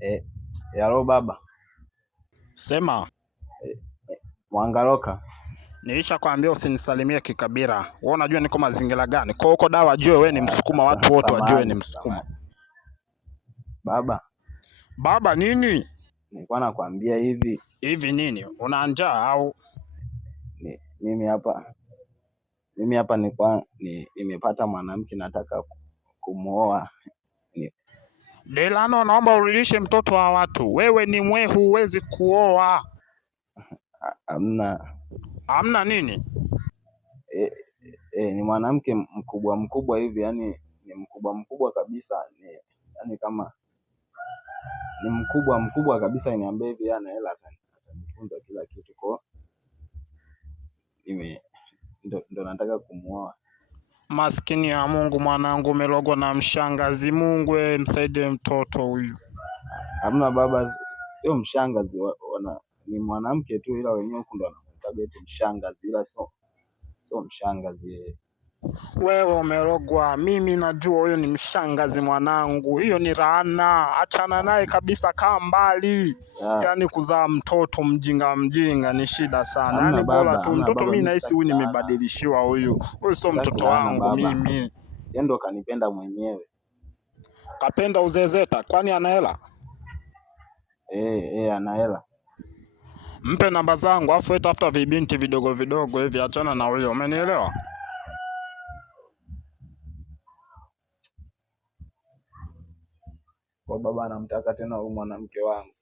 Eh, yalo baba. Sema. Mwangaloka. Nilisha kwambia usinisalimie kikabila. Wewe unajua niko mazingira gani? Kwa huko dawa wajue wewe ni Msukuma, watu wote wajue wewe ni Msukuma. Baba. Baba nini? Nilikuwa nakwambia hivi. Hivi nini? Una njaa au? Mimi hapa nilikuwa nimepata mwanamke nataka kumuoa. Delano, naomba urudishe mtoto wa watu. Wewe ni mwehu, huwezi kuoa. Hamna nini? Ni mwanamke mkubwa hivi, yani ni mkubwa kabisa, yani kama ni mkubwa kabisa, niambie hivi ana hela atanifunza kila kitu, kwa ndo nataka kumuoa. Maskini ya Mungu, mwanangu umelogwa na mshangazi. Mungu msaidie mtoto huyu. Hamna baba, sio mshangazi, ni mwanamke tu, ila wenyewe huko ndo wanamuita eti mshangazi, ila sio mshangazi. Wewe umerogwa. Mimi najua huyo ni mshangazi mwanangu. Hiyo ni laana. Achana naye kabisa, kaa mbali. Yaani kuzaa mtoto mjinga ni shida sana. Yaani bora tu mtoto, mimi nahisi huyu nimebadilishiwa huyu. Huyu sio mtoto wangu mimi. Yeye ndo kanipenda mwenyewe. Kapenda uzezeta, kwani ana hela? Ana hela. Mpe namba zangu, afu wewe tafuta vibinti vidogo hivi, achana na huyo. Umenielewa? Kwa baba anamtaka tena huyu mwanamke wangu.